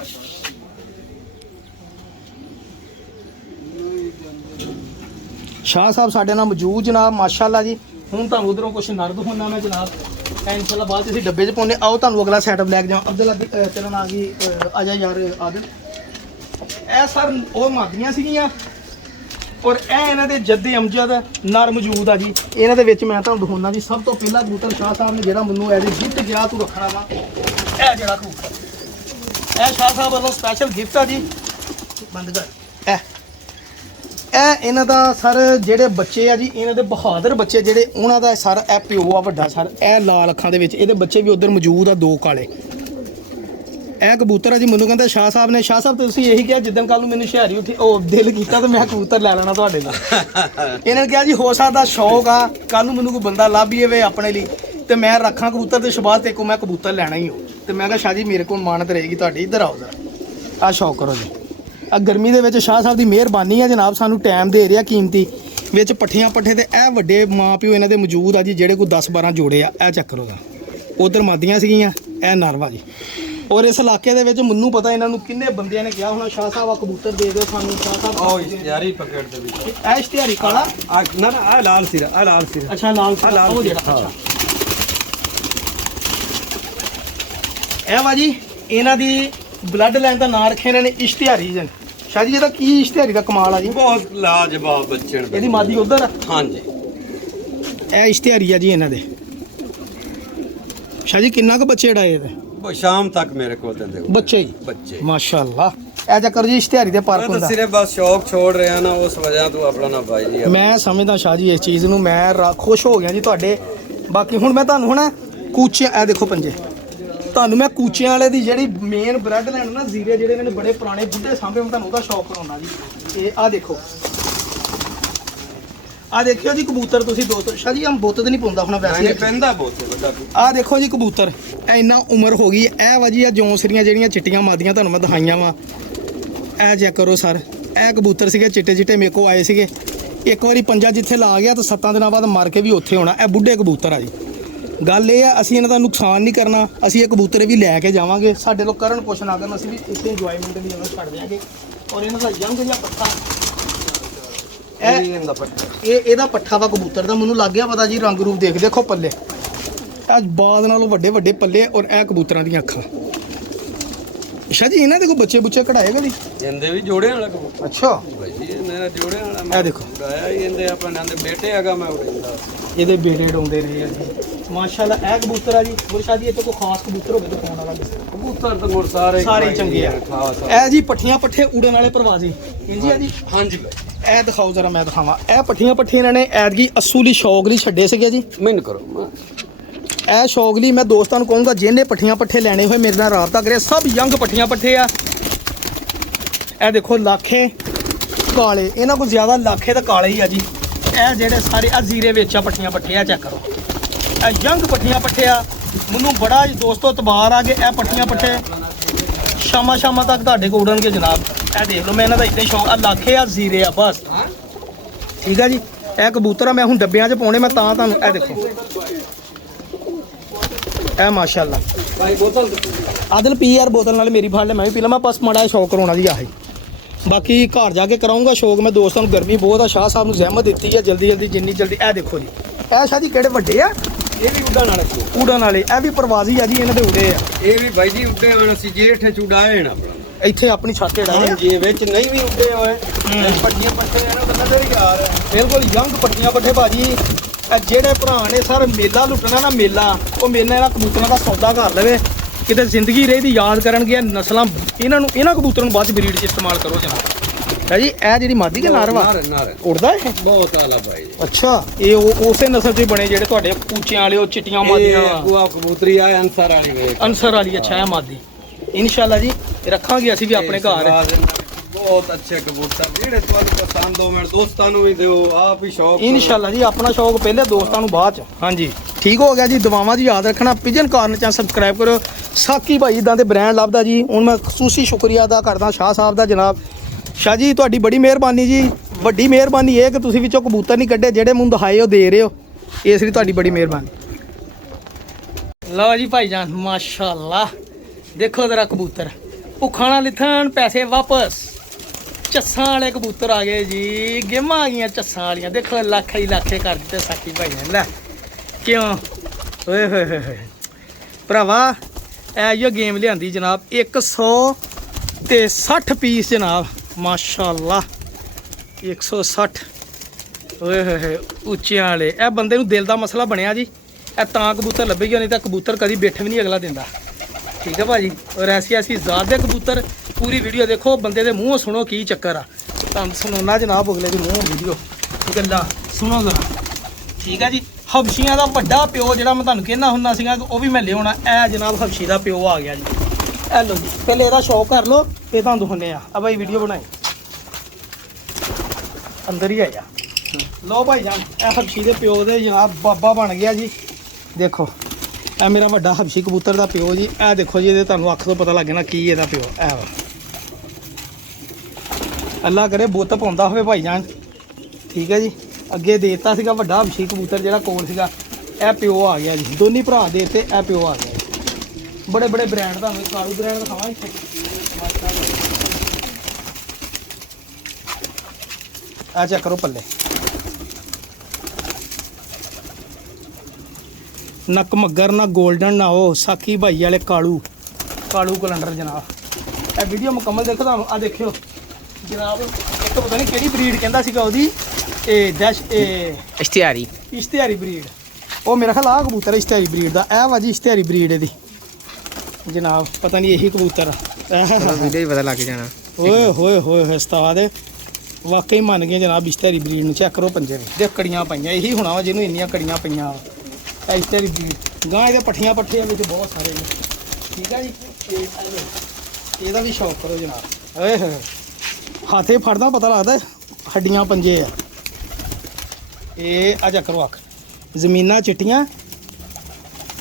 ਸ਼ਾਹ ਸਾਹਿਬ ਸਾਡੇ ਨਾਲ ਮੌਜੂਦ ਜਨਾਬ ਮਾਸ਼ਾਅੱਲਾ ਜੀ। ਹੁਣ ਤੁਹਾਨੂੰ ਉਧਰੋਂ ਕੁਛ ਨਰਦ ਹੋਣਾ ਮੈਂ ਜਨਾਬ, ਇਨਸ਼ਾਅੱਲਾ ਬਾਅਦ ਅਸੀਂ ਡੱਬੇ 'ਚ ਪਾਉਂਦੇ। ਆਓ ਤੁਹਾਨੂੰ ਅਗਲਾ ਸੈਟਅਪ ਲੈ ਕੇ ਜਾਵਾਂ। ਅਬਦੁੱਲਾ ਤੇਰਾ ਨਾਂ ਕੀ? ਆ ਜਾ ਯਾਰ ਆਦਿਲ। ਇਹ ਸਰ ਉਹ ਮਾਦੀਆਂ ਸੀਗੀਆਂ ਔਰ ਇਹ ਇਹਨਾਂ ਦੇ ਜੱਦੇ ਅਮਜਦ ਨਰ ਮੌਜੂਦ ਆ ਜੀ। ਇਹਨਾਂ ਦੇ ਵਿੱਚ ਮੈਂ ਤੁਹਾਨੂੰ ਦਿਖਾਉਣਾ ਜੀ। ਸਭ ਤੋਂ ਪਹਿਲਾ ਕਬੂਤਰ ਸ਼ਾਹ ਸਾਹਿਬ ਨੇ ਜਿਹੜਾ ਮੈਨੂੰ ਐਜ਼ ਗਿਫਟ ਗਿਆ ਤੂੰ ਰੱਖਣਾ ਵਾ, ਇਹ ਜਿਹੜਾ ਕਬੂਤਰ ਇਹ ਸ਼ਾਹ ਸਾਹਿਬ ਵੱਲੋਂ ਸਪੈਸ਼ਲ ਗਿਫਟ ਆ ਜੀ। ਬੰਦ ਕਰ। ਇਹ ਇਹਨਾਂ ਦਾ ਸਰ ਜਿਹੜੇ ਬੱਚੇ ਆ ਜੀ, ਇਹਨਾਂ ਦੇ ਬਹਾਦਰ ਬੱਚੇ ਜਿਹੜੇ ਉਹਨਾਂ ਦਾ ਸਰ ਇਹ ਪਿਓ ਆ ਵੱਡਾ ਸਰ। ਇਹ ਲਾਲ ਅੱਖਾਂ ਦੇ ਵਿੱਚ ਇਹਦੇ ਬੱਚੇ ਵੀ ਉਧਰ ਮੌਜੂਦ ਆ, 2 ਕਾਲੇ। ਇਹ ਕਬੂਤਰ ਆ ਜੀ। ਮੈਨੂੰ ਕਹਿੰਦਾ ਸ਼ਾਹ ਸਾਹਿਬ ਨੇ, ਸ਼ਾਹ ਸਾਹਿਬ ਤੁਸੀਂ ਇਹੀ ਕਿਹਾ ਜਿੱਦਣ ਕੱਲ ਨੂੰ ਮੈਨੂੰ ਹੁਸ਼ਿਆਰੀ ਉੱਠੀ ਉਹ ਦਿਲ ਕੀਤਾ ਤਾਂ ਮੈਂ ਕਬੂਤਰ ਲੈ ਲੈਣਾ ਤੁਹਾਡੇ ਨਾਲ। ਇਹਨਾਂ ਨੇ ਕਿਹਾ ਜੀ ਹੋ ਸਕਦਾ ਸ਼ੌਕ ਆ ਕੱਲ ਨੂੰ ਮੈਨੂੰ ਕੋਈ ਬੰਦਾ ਲੱਭ ਹੀ ਜਾਵੇ ਆਪਣੇ ਲਈ ਤੇ ਮੈਂ ਰੱਖਾਂ ਕਬੂਤਰ ਤੇ ਸ਼ਬਾਜ਼ ਤੇ ਕੋ ਮੈਂ ਕਬੂਤਰ ਲੈਣਾ ਹੀ ਹੋ। ਤੇ ਮੈਂ ਕਿਹਾ ਸ਼ਾਹ ਜੀ ਮੇਰੇ ਕੋਲ ਮਾਨਤ ਰਹੇਗੀ ਤੁਹਾਡੀ, ਇੱਧਰ ਆਓ ਜ਼ਰਾ। ਆਹ ਸ਼ੌਕ ਕਰੋ ਜੀ। ਆ ਗਰਮੀ ਦੇ ਵਿੱਚ ਸ਼ਾਹ ਸਾਹਿਬ ਦੀ ਮਿਹਰਬਾਨੀ ਆ ਜਨਾਬ, ਸਾਨੂੰ ਟਾਈਮ ਦੇ ਰਿਹਾ ਕੀਮਤੀ। ਵਿੱਚ ਪੱਠੀਆਂ ਪੱਠੇ ਤੇ ਇਹ ਵੱਡੇ ਮਾਂ ਪਿਓ ਇਹਨਾਂ ਦੇ ਮੌਜੂਦ ਆ ਜੀ, ਜਿਹੜੇ ਕੋਈ 10-12 ਜੋੜੇ ਆ। ਇਹ ਚੱਕਰ ਉਹਦਾ ਉਧਰ ਮਾਦੀਆਂ ਸੀਗੀਆਂ, ਇਹ ਨਰਵਾ ਜੀ। ਔਰ ਇਸ ਇਲਾਕੇ ਦੇ ਵਿੱਚ ਮੈਨੂੰ ਪਤਾ ਇਹਨਾਂ ਨੂੰ ਕਿੰਨੇ ਬੰਦਿਆਂ ਨੇ ਕਿਹਾ ਹੋਣਾ ਸ਼ਾਹ ਸਾਹਿਬ ਆ ਕਬੂਤਰ ਦੇ ਦਿਓ ਸਾਨੂੰ। ਸ਼ਾਹ ਸਾਹਿਬ ਉਹ ਇਸ਼ਤਿਹਾਰੀ ਪਕੜ ਦੇ ਵਿੱਚ ਇਹ ਇਸ਼ਤਿਹਾਰੀ ਕਾਲਾ ਨਾ ਆ ਲਾਲ ਸਿਰਾ, ਆ ਲਾਲ ਸਿਰਾ। ਅੱਛਾ ਲਾਲ ਸਿਰਾ ਉਹ ਜਿਹੜਾ। ਅੱਛਾ ਇਹ ਵਾ ਜੀ ਇਹਨਾਂ ਦੀ ਬਲੱਡ ਲਾਈਨ ਦਾ ਨਾਂ ਰੱਖਿਆ ਇਹਨਾਂ ਨੇ ਇਸ਼ਤਿਹਾਰੀ ਜਨ। ਸ਼ਾਹ ਜੀ ਇਹਦਾ ਕੀ ਇਸ਼ਤਿਹਾਰੀ ਦਾ ਕਮਾਲ ਆ ਜੀ? ਬਹੁਤ ਲਾਜਵਾਬ ਬੱਚੇ ਨੇ। ਇਹਦੀ ਮਾਦੀ ਉਧਰ ਆ? ਹਾਂਜੀ ਇਹ ਇਸ਼ਤਿਹਾਰੀ ਆ ਜੀ ਇਹਨਾਂ ਦੇ। ਸ਼ਾਹ ਜੀ ਕਿੰਨਾ ਕੁ ਬੱਚੇ ਉਡਾਏ ਇਹਦੇ? ਸ਼ਾਮ ਤੱਕ ਮੇਰੇ ਕੋਲ ਦਿੰਦੇ ਬੱਚੇ ਹੀ ਬੱਚੇ ਮਾਸ਼ਾਅੱਲਾ। ਇਹ ਚੱਕਰ ਜੀ ਇਸ਼ਤਿਹਾਰੀ ਦੇ ਪਾਰਕ मैं तो ਹੁੰਦਾ सिर्फ बस शौक छोड़ रहा ना उस वजह तो अपना ना भाई जी ਮੈਂ ਸਮਝਦਾ ਸ਼ਾਹ ਜੀ ਇਸ ਚੀਜ਼ ਨੂੰ ਮੈਂ ਖੁਸ਼ ਹੋ ਗਿਆ ਜੀ ਤੁਹਾਡੇ ਬਾਕੀ ਹੁਣ ਮੈਂ ਤੁਹਾਨੂੰ ਹੁਣ ਕੂਚੇ ਇਹ ਦੇਖੋ ਪੰਜੇ ਤੁਹਾਨੂੰ ਮੈਂ ਕੂਚਿਆਂ ਵਾਲੇ ਦੀ ਜਿਹੜੀ ਮੇਨ ਬ੍ਰੈਡ ਲੈਣ ਨਾ ਜ਼ੀਰੇ ਜਿਹੜੇ ਇਹਨਾਂ ਨੇ ਬੜੇ ਪੁਰਾਣੇ ਬੁੱਢੇ ਸਾਂਭੇ ਮੈਂ ਤੁਹਾਨੂੰ ਉਹਦਾ ਸ਼ੌਕ ਕਰਾਉਣਾ ਜੀ ਇਹ ਆ ਦੇਖੋ ਆ ਦੇਖਿਓ ਜੀ ਕਬੂਤਰ ਤੁਸੀਂ ਦੋਸਤੋ ਸ਼ਾਹ ਜੀ ਹਮ ਬੁੱਤ ਤੇ ਨਹੀਂ ਪਾਉਂਦਾ ਹੁਣ नहीं ਵੈਸੇ पहनदा बहुत है बड़ा ਆ ਦੇਖੋ ਜੀ ਕਬੂਤਰ ਇਹ ਇੰਨਾ ਉਮਰ ਹੋ ਗਈ ਇਹ ਵਾ ਜੀ ਆ ਜੌਂਸਰੀਆਂ ਜਿਹੜੀਆਂ ਚਿੱਟੀਆਂ ਮਾਦੀਆਂ ਤੁਹਾਨੂੰ ਮੈਂ ਦਿਖਾਈਆਂ ਵਾ ਇਹ ਚੈੱਕ ਕਰੋ ਸਰ ਇਹ ਕਬੂਤਰ ਸੀਗੇ ਚਿੱਟੇ ਚਿੱਟੇ ਮੇਰੇ ਕੋ ਆਏ ਸੀਗੇ ਇੱਕ ਵਾਰੀ ਪੰਜਾ ਜਿੱਥੇ ਲਾ ਗਿਆ ਤਾਂ 7 ਦਿਨਾਂ ਬਾਅਦ ਮਰ ਕੇ ਵੀ ਉੱਥੇ ਹੋਣਾ ਇਹ ਬੁੱਢੇ ਕਬੂਤਰ ਆ ਜੀ ਗੱਲ ਇਹ ਆ ਅਸੀਂ ਇਹਨਾਂ ਦਾ ਨੁਕਸਾਨ ਨਹੀਂ ਕਰਨਾ ਅਸੀਂ ਇਹ ਕਬੂਤਰ ਵੀ ਲੈ ਕੇ ਜਾਵਾਂਗੇ ਸਾਡੇ ਲੋਕ ਕਰਨ ਕੁਛ ਨਾ ਕਰਨ ਅਸੀਂ ਵੀ ਇੱਥੇ ਇੰਜੋਇਮੈਂਟ ਲਈ ਇਹਨਾਂ ਨੂੰ ਛੱਡ ਦਿਆਂਗੇ ਔਰ ਇਹਨਾਂ ਦਾ ਯੰਗ ਜਿਹਾ ਪੱਠਾ ये इंदा पट्टा ਇਹਦਾ ਪੱਠਾ ਵਾ ਕਬੂਤਰ ਦਾ ਮੈਨੂੰ ਲੱਗ ਗਿਆ ਪਤਾ ਜੀ ਰੰਗ ਰੂਪ ਦੇਖ ਦੇਖੋ ਪੱਲੇ ਅੱਜ ਬਾਦ ਨਾਲੋਂ ਵੱਡੇ ਵੱਡੇ ਪੱਲੇ ਔਰ ਇਹ ਕਬੂਤਰਾਂ ਦੀਆਂ ਅੱਖਾਂ ਸ਼ਾਹ ਜੀ ਇਹਨਾਂ ਦੇ ਕੋਈ ਬੱਚੇ ਬੁੱਚੇ ਕਢਾਏ ਕਦੀ इंदे भी जोड़े वाला कबूतर ਅੱਛਾ भाई जी मेरा जोड़े वाला ਇਹ ਦੇਖੋ उड़ाया ही इंदे अपने आंदे बेटे आगा मैं उड़ांदा ਇਹਦੇ ਬੇੜੇ ਡਾਉਂਦੇ ਰਹੇ ਆ ਜੀ ਮਾਸ਼ਾਅੱਲਾ ਇਹ ਕਬੂਤਰ ਆ ਜੀ ਮੁਰਸ਼ਾ ਜੀ ਇਹ ਤੋਂ ਕੋਈ ਖਾਸ ਕਬੂਤਰ ਹੋਵੇ ਤਾਂ ਫੋਨ ਵਾਲਾ ਕਿਸੇ कबूतर तो मोर सारे ਸਾਰੇ ਹੀ ਚੰਗੇ ਆ खास ਇਹ ਜੀ ਪੱਠੀਆਂ ਪੱਠੇ ਉੜਨ ਵਾਲੇ ਪ੍ਰਵਾਸੀ ਇੰਜੀ ਆ ਜੀ हाँ जी भाई ਇਹ ਦਿਖਾਓ ਜ਼ਰਾ ਮੈਂ ਦਿਖਾਵਾਂ ਇਹ ਪੱਠੀਆਂ ਪੱਠੇ ਇਹਨਾਂ ਨੇ ਐਤਕੀ ਅਸੂ ਲਈ ਸ਼ੌਕ ਲਈ ਛੱਡੇ ਸੀਗੇ ਜੀ मैन करो मैं ਇਹ ਸ਼ੌਕ ਲਈ ਮੈਂ ਦੋਸਤਾਂ ਨੂੰ ਕਹੂੰਗਾ ਜਿਹਨੇ ਪੱਠੀਆਂ ਪੱਠੇ ਲੈਣੇ ਹੋਏ ਮੇਰੇ ਨਾਲ ਰਾਬਤਾ ਕਰੇ ਸਭ ਯੰਗ ਪੱਠੀਆਂ ਪੱਠੇ ਆ ਇਹ ਦੇਖੋ ਲਾਖੇ ਕਾਲੇ ਇਹਨਾਂ ਕੋਲ ਜ਼ਿਆਦਾ ਲਾਖੇ ਤਾਂ ਕਾਲੇ ਹੀ ਆ ਜੀ ਇਹ ਜਿਹੜੇ ਸਾਰੇ ਆ ਜ਼ੀਰੇ ਵਿੱਚ ਆ ਪੱਠੀਆਂ ਪੱਠੇ ਆ ਚੈੱਕ ਕਰੋ ਇਹ ਯੰਗ ਪੱਠੀਆਂ ਪੱਠੇ ਆ ਮੈਨੂੰ ਬੜਾ ਜੀ ਦੋਸਤੋ ਇਤਬਾਰ ਆ ਕਿ ਇਹ ਪੱਠੀਆਂ ਪੱਠੇ ਸ਼ਾਮਾਂ ਤੱਕ ਤੁਹਾਡੇ ਕੋਲ ਉੜਨਗੇ ਜਨਾਬ ਇਹ ਦੇਖ ਲਓ ਮੈਂ ਇਹਨਾਂ ਦਾ ਇੱਦਾਂ ਹੀ ਸ਼ੌਕ ਆ ਲਾਖੇ ਆ ਜ਼ੀਰੇ ਆ ਬਸ ਠੀਕ ਆ ਜੀ ਇਹ ਕਬੂਤਰ ਆ ਮੈਂ ਹੁਣ ਡੱਬਿਆਂ 'ਚ ਪਾਉਣੇ ਮੈਂ ਤਾਂ ਤੁਹਾਨੂੰ ਇਹ ਦੇਖੋ ਇਹ ਮਾਸ਼ਾਅੱਲਾ भाई बोतल ਆਦਲ ਪੀ ਯਾਰ ਬੋਤਲ ਨਾਲ ਮੇਰੀ ਫੜ ਲੈ ਮੈਂ ਵੀ ਪੀ ਲਵਾਂ ਬਸ ਮਾੜਾ ਸ਼ੌਕ ਕਰਾਉਣਾ ਜੀ ਆਹੀ ਬਾਕੀ ਘਰ ਜਾ ਕੇ ਕਰਾਉਂਗਾ ਸ਼ੌਕ ਮੈਂ ਦੋਸਤਾਂ ਨੂੰ ਗਰਮੀ ਬਹੁਤ ਆ ਸ਼ਾਹ ਸਾਹਿਬ ਨੂੰ ਜ਼ਹਿਮਤ ਦਿੱਤੀ ਆ ਜਲਦੀ ਜਿੰਨੀ ਜਲਦੀ ਇਹ ਦੇਖੋ ਜੀ ਇਹ ਸ਼ਾਹ ਜੀ ਕਿਹੜੇ ਵੱਡੇ ਆ ये भी उड़ान वाले ਉਡਣ ਵਾਲੇ ਇਹ ਵੀ ਪ੍ਰਵਾਸੀ ਆ ਜੀ ਇਹਨਾਂ ਦੇ ਉਡੇ ਆ ये भी भाई जी उड़े वाले सी जेठ चुड़ाए ना अपना ਇੱਥੇ ਆਪਣੀ ਛੱਤ ਢਾਏ हाँ जी विच नहीं भी उड़े होए पट्टियां पट्टे है ना तो नजर ही आ रहा है ਬਿਲਕੁਲ ਯੰਗ ਪੱਟੀਆਂ ਪੱਠੇ ਭਾਜੀ ਇਹ ਜਿਹੜੇ ਭਰਾ ਨੇ ਸਰ ਮੇਲਾ ਲੁੱਟਣਾ ਨਾ ਮੇਲਾ ਉਹ ਮੇਲੇ ਨਾਲ ਕਬੂਤਰਾਂ ਦਾ ਸੌਦਾ ਕਰ ਲਵੇ ਕਿਤੇ ਜ਼ਿੰਦਗੀ ਰਹੀ ਦੀ ਯਾਦ ਕਰਨਗੇ ਨਸਲਾਂ ਇਹਨਾਂ ਕਬੂਤਰਾਂ ਨੂੰ ਬਾਅਦ ਚ ਬਰੀਡ 'ਚ ਇਸਤੇਮਾਲ ਕਰੋ ਜਨਾਬ ਹੈ ਜੀ ਇਹ ਜਿਹੜੀ ਮਾਦੀ ਕੇ ਨਾਰਵਾ नार ਉੜਦਾ ਇਹ बहुत आला भाई ਅੱਛਾ ਇਹ ਉਸੇ ਨਸਲ ਦੇ ਬਣੇ ਜਿਹੜੇ ਤੁਹਾਡੇ ਕੂਚਿਆਂ ਵਾਲੇ ਉਹ ਚਿੱਟੀਆਂ ਮਾਦੀਆਂ वो कबूतरी आए अंसर वाली वे ਅਨਸਰ ਵਾਲੀ ਅੱਛਾ ਹੈ ਮਾਦੀ ਇਨਸ਼ਾਅੱਲਾ ਜੀ ਰੱਖਾਂਗੇ ਅਸੀਂ ਵੀ ਆਪਣੇ ਘਰ बहुत अच्छे कबूतर जेड़े ਤੁਹਾਨੂੰ ਪਸੰਦ ਹੋ ਮੇਰੇ ਦੋਸਤਾਂ ਨੂੰ ਵੀ ਦਿਓ ਆਪ ਹੀ ਸ਼ੌਕ ਇਨਸ਼ਾਅੱਲਾ ਜੀ ਆਪਣਾ ਸ਼ੌਕ ਪਹਿਲੇ ਦੋਸਤਾਂ ਨੂੰ ਬਾਅਦ ਚ ਹਾਂਜੀ ਠੀਕ ਹੋ ਗਿਆ ਜੀ ਦੁਆਵਾਂ ਦੀ ਯਾਦ ਰੱਖਣਾ ਪਿਜਨ ਕਾਰਨ ਚੈਨਲ ਸਬਸਕ੍ਰਾਈਬ ਕਰੋ ਸਾਕੀ ਭਾਈ ਇਦਾਂ ਦੇ ਬ੍ਰਾਂਡ ਲੱਭਦਾ ਜੀ ਹੁਣ ਮੈਂ ਖਸੂਸੀ ਸ਼ੁਕਰੀਆ ਅਦਾ ਕਰਦਾ ਸ਼ਾਹ ਸਾਹਿਬ ਦਾ ਜਨਾਬ ਸ਼ਾਹ ਜੀ ਤੁਹਾਡੀ ਬੜੀ ਮਿਹਰਬਾਨੀ ਜੀ ਵੱਡੀ ਮਿਹਰਬਾਨੀ ਇਹ ਕਿ ਤੁਸੀਂ ਵਿੱਚੋਂ ਕਬੂਤਰ ਨਹੀਂ ਕੱਢੇ ਜਿਹੜੇ ਮੈਨੂੰ ਦਿਖਾਏ ਉਹ ਦੇ ਰਹੇ ਹੋ ਇਸ ਲਈ ਤੁਹਾਡੀ ਬੜੀ ਮਿਹਰਬਾਨੀ ਲਓ ਜੀ ਭਾਈਜਾਨ ਮਾਸ਼ਾਅੱਲਾ ਦੇਖੋ ਜ਼ਰਾ ਕਬੂਤਰ ਭੁੱਖਾਂ ਨਾਲ ਲਿਥਣ ਪੈਸੇ ਵਾਪਸ ਚੱਸਾਂ ਵਾਲੇ ਕਬੂਤਰ ਆ ਗਏ ਜੀ ਗੇਮਾਂ ਆ ਗਈਆਂ ਚੱਸਾਂ ਵਾਲੀਆਂ ਦੇਖੋ ਲੱਖੇ ਕਰ ਦਿੱਤੇ ਸਾਕੀ ਭਾਈ ਨੇ ਲੈ ਕਿਉਂ ਓਏ ਹੋਏ ਭਰਾਵਾ ਇਹ ਗੇਮ ਲਿਆਂਦੀ ਜਨਾਬ 160 ਪੀਸ ਜਨਾਬ ਮਾਸ਼ਾਅੱਲਾ 160 ਓਏ ਹੋਏ ਉੱਚਿਆਂ ਵਾਲੇ ਇਹ ਬੰਦੇ ਨੂੰ ਦਿਲ ਦਾ ਮਸਲਾ ਬਣਿਆ ਜੀ ਇਹ ਤਾਂ ਕਬੂਤਰ ਲੱਭੇਗਾ ਨਹੀਂ ਤਾਂ ਕਬੂਤਰ ਕਦੀ ਬਿੱਠ ਵੀ ਨਹੀਂ ਅਗਲਾ ਦਿੰਦਾ ਠੀਕ ਹੈ ਭਾਜੀ ਔਰ ਐਸੀ ਜ਼ਾਤ ਦੇ ਕਬੂਤਰ ਪੂਰੀ ਵੀਡੀਓ ਦੇਖੋ ਬੰਦੇ ਦੇ ਮੂੰਹੋਂ ਸੁਣੋ ਕੀ ਚੱਕਰ ਆ ਤੁਹਾਨੂੰ ਸੁਣਾਉਣਾ ਜਨਾਬ ਅਗਲੇ ਦੇ ਮੂੰਹੋਂ ਵੀਡੀਓ ਗੱਲਾਂ ਸੁਣੋ ਜ਼ਰਾ ਠੀਕ ਆ ਜੀ ਹਬਸ਼ੀਆਂ ਦਾ ਵੱਡਾ ਪਿਓ ਜਿਹੜਾ ਮੈਂ ਤੁਹਾਨੂੰ ਕਹਿਣਾ ਹੁੰਦਾ ਸੀਗਾ ਉਹ ਵੀ ਮੈਂ ਲਿਆਉਣਾ ਇਹ ਜਨਾਬ ਹਬਸ਼ੀ ਦਾ ਪਿਓ ਆ ਗਿਆ ਜੀ ਇਹ ਲਓ ਜੀ ਪਹਿਲੇ ਇਹਦਾ ਸ਼ੌਕ ਕਰ ਲਓ ਇਹ ਤੁਹਾਨੂੰ ਦਿਖਾਉਂਦੇ ਆ ਬਾਈ ਵੀਡੀਓ ਬਣਾਈ ਅੰਦਰ ਹੀ ਆਇਆ ਲਓ ਭਾਈ ਜਾਨ ਇਹ ਹਬਸ਼ੀ ਦੇ ਪਿਓ ਦੇ ਜਨਾਬ ਬਾਬਾ ਬਣ ਗਿਆ ਜੀ ਦੇਖੋ ਇਹ ਮੇਰਾ ਵੱਡਾ ਹਬਸ਼ੀ ਕਬੂਤਰ ਦਾ ਪਿਓ ਜੀ ਇਹ ਦੇਖੋ ਜੀ ਇਹਦੇ ਤੁਹਾਨੂੰ ਅੱਖ ਤੋਂ ਪਤਾ ਲੱਗ ਜਾਣਾ ਕੀ ਇਹਦਾ ਪਿਓ ਇਹ ਵਾ ਅੱਲਾ ਕਰੇ ਬੁੱਤ ਪਾਉਂਦਾ ਹੋਵੇ ਭਾਈ ਜਾਨ ਠੀਕ ਹੈ ਜੀ ਅੱਗੇ ਦੇਤਾ ਸੀਗਾ ਵੱਡਾ ਹਬਸ਼ੀ ਕਬੂਤਰ ਜਿਹੜਾ ਕੋਲ ਸੀਗਾ ਇਹ ਪਿਓ ਆ ਗਿਆ ਜੀ ਦੋਨੀ ਭਰਾ ਦੇ ਤੇ ਇਹ ਪਿਓ ਆ ਗਿਆ ਬੜੇ ਬ੍ਰਾਂਡ ਤੁਹਾਨੂੰ ਕਾਲੂ ਬ੍ਰਾਂਡ ਦਿਖਾਵਾਂ ਇੱਥੇ ਆ ਚੈੱਕ ਕਰੋ ਪੱਲੇ ਨੱਕ ਮੱਗਰ ਨਾ 골ਡਨ ਨਾ ਉਹ ਸਾਕੀ ਭਾਈ ਵਾਲੇ ਕਾਲੂ ਕੈਲੰਡਰ ਜਨਾਬ ਇਹ ਵੀਡੀਓ ਮੁਕੰਮਲ ਦੇਖੋ ਤੁਹਾਨੂੰ ਆ ਦੇਖਿਓ ਜਨਾਬ ਇੱਕ ਪਤਾ ਨਹੀਂ ਕਿਹੜੀ ਬਰੀਡ ਕਹਿੰਦਾ ਸੀਗਾ ਉਹਦੀ ਇਹ ਇਸ਼ਤਿਹਾਰੀ ਬਰੀਡ ਉਹ ਮੇਰਾ ਖਿਆਲ ਆ ਕਬੂਤਰ ਇਸ਼ਤਿਹਾਰੀ ਬਰੀਡ ਦਾ ਇਹ ਵਾ ਜੀ ਇਸ਼ਤਿਹਾਰੀ ਬਰੀਡ ਇਹਦੀ ਜਨਾਬ ਪਤਾ ਨਹੀਂ ਇਹੀ ਕਬੂਤਰ ਵੀਡੀਓ ਹੀ ਪਤਾ ਲੱਗ ਜਾਣਾ ਓਏ ਹੋਏ ਹੋਏ ਹੋਏ ਉਸਤਾਦ ਵਾਕਈ ਮੰਨ ਗਏ ਜਨਾਬ ਇਸ਼ਤਰੀ ਬਰੀਡ ਨੂੰ। ਚੈੱਕ ਕਰੋ ਪੰਜੇ ਨੂੰ, ਦੇਖ ਕੜੀਆਂ ਪਈਆਂ, ਇਹੀ ਹੋਣਾ ਵਾ ਜਿਹਨੂੰ ਇੰਨੀਆਂ ਕੜੀਆਂ ਪਈਆਂ ਵਾ ਇਸ਼ਤਰੀ ਬਰੀਡ। ਗਾਂ ਇਹਦੇ ਪੱਠੀਆਂ ਪੱਠੀਆਂ ਵਿੱਚ ਬਹੁਤ ਸਾਰੇ ਨੇ। ਠੀਕ ਆ ਜੀ, ਤੇ ਇਹ ਲਓ, ਇਹਦਾ ਵੀ ਸ਼ੌਕ ਕਰੋ ਜਨਾਬ। ਓਏ ਹੋਏ ਹੱਥੇ ਫੜਦਾ ਪਤਾ ਲੱਗਦਾ ਹੱਡੀਆਂ ਪੰਜੇ ਆ। ਇਹ ਆ ਚੈੱਕ ਕਰੋ ਅੱਖ, ਜ਼ਮੀਨਾਂ ਚਿੱਟੀਆਂ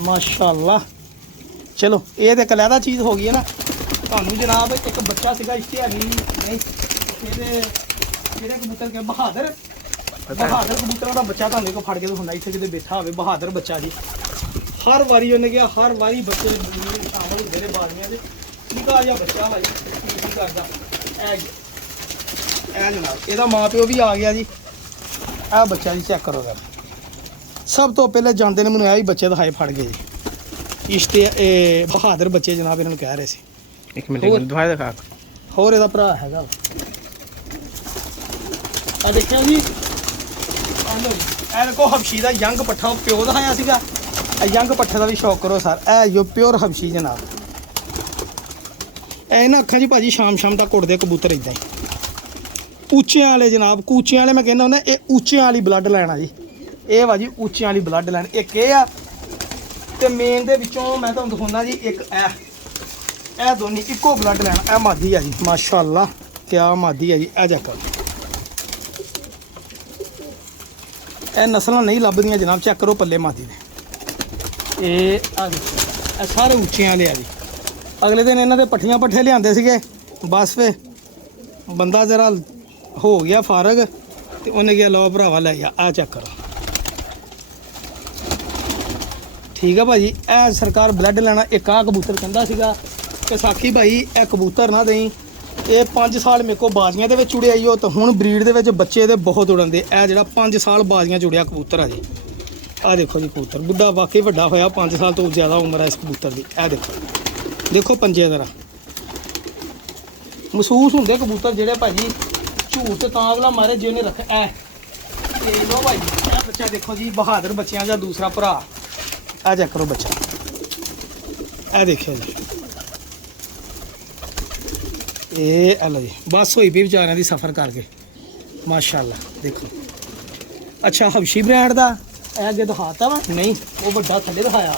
ਮਾਸ਼ਾਅੱਲਾ। ਚਲੋ ਇਹ ਤੇ ਕਲੈਦਾ ਚੀਜ਼ ਹੋ ਗਈ ਹੈ ਨਾ। ਤੁਹਾਨੂੰ ਜਨਾਬ ਇੱਕ ਬੱਚਾ ਸੀਗਾ ਇਸ਼ਤਿਹਾਰੀ ਨਹੀਂ ਇਹਦੇ ਕਿਹੜੇ ਕਬੂਤਰ ਕੇ ਬਹਾਦਰ ਕਬੂਤਰਾਂ ਦਾ ਬੱਚਾ ਤੁਹਾਨੂੰ ਇੱਕ ਫੜ ਕੇ ਦਿਖਾਉਂਦਾ ਇੱਥੇ ਕਿਤੇ ਬੈਠਾ ਹੋਵੇ। ਬਹਾਦਰ ਬੱਚਾ ਜੀ, ਹਰ ਵਾਰੀ ਉਹਨੇ ਕਿਹਾ ਹਰ ਵਾਰੀ ਬੱਚੇ ਸ਼ਾਮਲ ਹੁੰਦੇ ਨੇ ਬਾਜ਼ੀਆਂ ਦੇ। ਨਿੱਕਾ ਜਿਹਾ ਬੱਚਾ ਭਾਈ ਕੀ ਕਰਦਾ ਇਹ ਜਨਾਬ, ਇਹਦਾ ਮਾਂ ਪਿਓ ਵੀ ਆ ਗਿਆ ਜੀ। ਇਹ ਬੱਚਾ ਜੀ ਚੈੱਕ ਕਰੋ ਯਾਰ। ਸਭ ਤੋਂ ਪਹਿਲੇ ਜਾਂਦੇ ਨੇ ਮੈਨੂੰ ਇਹ ਹੀ ਬੱਚੇ ਦਿਖਾਏ ਫੜ ਗਏ ਜੀ। ਇਹ ਬਹਾਦਰ ਬੱਚੇ ਜਨਾਬ ਇਹਨਾਂ ਨੂੰ ਕਹਿ ਰਹੇ ਸੀ। ਇੱਕ ਮਿੰਟ ਦਿਖਾ ਦਿਖਾ। ਹੋਰ ਇਹਦਾ ਭਰਾ ਹੈਗਾ ਆ ਦੇਖਿਆ ਜੀ। ਇਹ ਦੇਖੋ ਹਬਸ਼ੀ ਦਾ ਯੰਗ ਪੱਠਾ ਉਹ ਪਿਓ ਦਿਖਾਇਆ ਸੀਗਾ। ਇਹ ਯੰਗ ਪੱਠੇ ਦਾ ਵੀ ਸ਼ੌਕ ਕਰੋ ਸਰ। ਇਹ ਜੋ ਪਿਓਰ ਹਬਸ਼ੀ ਜਨਾਬ। ਇਹਨਾਂ ਅੱਖਾਂ 'ਚ ਭਾਜੀ ਸ਼ਾਮ ਤੱਕ ਉੱਡਦੇ ਕਬੂਤਰ ਇਦਾਂ ਹੀ ਉੱਚਿਆਂ ਵਾਲੇ ਜਨਾਬ। ਕੂਚਿਆਂ ਵਾਲੇ ਮੈਂ ਕਹਿੰਦਾ ਹੁੰਦਾ ਇਹ ਉੱਚਿਆਂ ਵਾਲੀ ਬਲੱਡ ਲਾਈਨ ਆ ਜੀ। ਇਹ ਵਾ ਜੀ ਉੱਚਿਆਂ ਵਾਲੀ ਬਲੱਡ ਲਾਈਨ। ਇੱਕ ਇਹ ਆ ਤੇ ਮੇਨ ਦੇ ਵਿੱਚੋਂ ਮੈਂ ਤੁਹਾਨੂੰ ਦਿਖਾਉਂਦਾ ਜੀ ਇੱਕ ਇਹ ਦੋਨੀ ਇੱਕੋ ਬਲੱਡ ਲਾਈਨ। ਇਹ ਮਾਦੀ ਆ ਜੀ ਮਾਸ਼ਾਅੱਲਾ, ਕਿਆ ਮਾਦੀ ਆ ਜੀ। ਇਹ ਚੱਕਰ ਇਹ ਨਸਲਾਂ ਨਹੀਂ ਲੱਭਦੀਆਂ ਜਨਾਬ। ਚੈੱਕ ਕਰੋ ਪੱਲੇ ਮਾਦੀ ਦੇ। ਇਹ ਆ ਦੇਖੋ ਇਹ ਸਾਰੇ ਉੱਚਿਆਂ ਵਾਲੇ ਆ ਜੀ। ਅਗਲੇ ਦਿਨ ਇਹਨਾਂ ਦੇ ਪੱਠੀਆਂ ਪੱਠੇ ਲਿਆਂਦੇ ਸੀਗੇ। ਬਸ ਵੇ ਬੰਦਾ ਜ਼ਰਾ ਹੋ ਗਿਆ ਫਾਰਗ ਤੇ ਉਹਨੇ ਕਿਹਾ ਲਓ ਭਰਾਵਾ ਲੈ ਜਾ। ਆ ਚੈੱਕ ਕਰੋ। ਠੀਕ ਆ ਭਾਜੀ, ਇਹ ਸਰਕਾਰ ਬਲੱਡ ਲੈਣਾ। ਇੱਕ ਆ ਕਬੂਤਰ ਕਹਿੰਦਾ ਸੀਗਾ ਕਿ ਸਾਖੀ ਭਾਈ ਇਹ ਕਬੂਤਰ ਨਾ ਦੇਈ। ਇਹ 5 ਸਾਲ ਮੇਰੇ ਕੋਲ ਬਾਜ਼ੀਆਂ ਦੇ ਵਿੱਚ ਉੜਿਆ ਈਓ ਤੇ ਹੁਣ ਬਰੀਡ ਦੇ ਵਿੱਚ ਬੱਚੇ ਦੇ ਬਹੁਤ ਉੜਨ ਦੇ। ਇਹ ਜਿਹੜਾ 5 ਸਾਲ ਬਾਜ਼ੀਆਂ 'ਚ ਉੜਿਆ ਕਬੂਤਰ ਆ ਜੀ। ਆਹ ਦੇਖੋ ਜੀ ਕਬੂਤਰ ਬੁੱਢਾ ਵਾਕਈ ਵੱਡਾ ਹੋਇਆ। 5 ਸਾਲ ਤੋਂ ਜ਼ਿਆਦਾ ਉਮਰ ਹੈ ਇਸ ਕਬੂਤਰ ਦੀ। ਇਹ ਦੇਖੋ ਪੰਜੇ ਜ਼ਰਾ ਮਹਿਸੂਸ ਹੁੰਦੇ ਕਬੂਤਰ ਜਿਹੜੇ ਭਾਜੀ ਝੂਠ ਤੇ ਤਾਂ ਅਗਲਾ ਮਾਰੇ ਜੇ ਉਹਨੇ ਰੱਖ। ਤੇ ਲੋ ਭਾਈ ਇਹ ਬੱਚਾ ਦੇਖੋ ਜੀ ਬਹਾਦਰ ਬੱਚਿਆਂ ਦਾ ਦੂਸਰਾ ਭਰਾ। ਆ ਚੈੱਕ ਕਰੋ ਬੱਚਾ। ਇਹ ਦੇਖਿਓ ਜੀ ਇਹ ਲਓ ਜੀ ਬਸ ਹੋਈ ਵੀ ਵਿਚਾਰਿਆਂ ਦੀ ਸਫ਼ਰ ਕਰਕੇ ਮਾਸ਼ਾਅੱਲਾ। ਦੇਖੋ ਅੱਛਾ ਹਬਸ਼ੀ ਬ੍ਰਾਂਡ ਦਾ ਇਹ ਅੱਗੇ ਦਿਖਾਤਾ ਵਾ ਨਹੀਂ ਉਹ ਵੱਡਾ ਥੱਲੇ ਦਿਖਾਇਆ।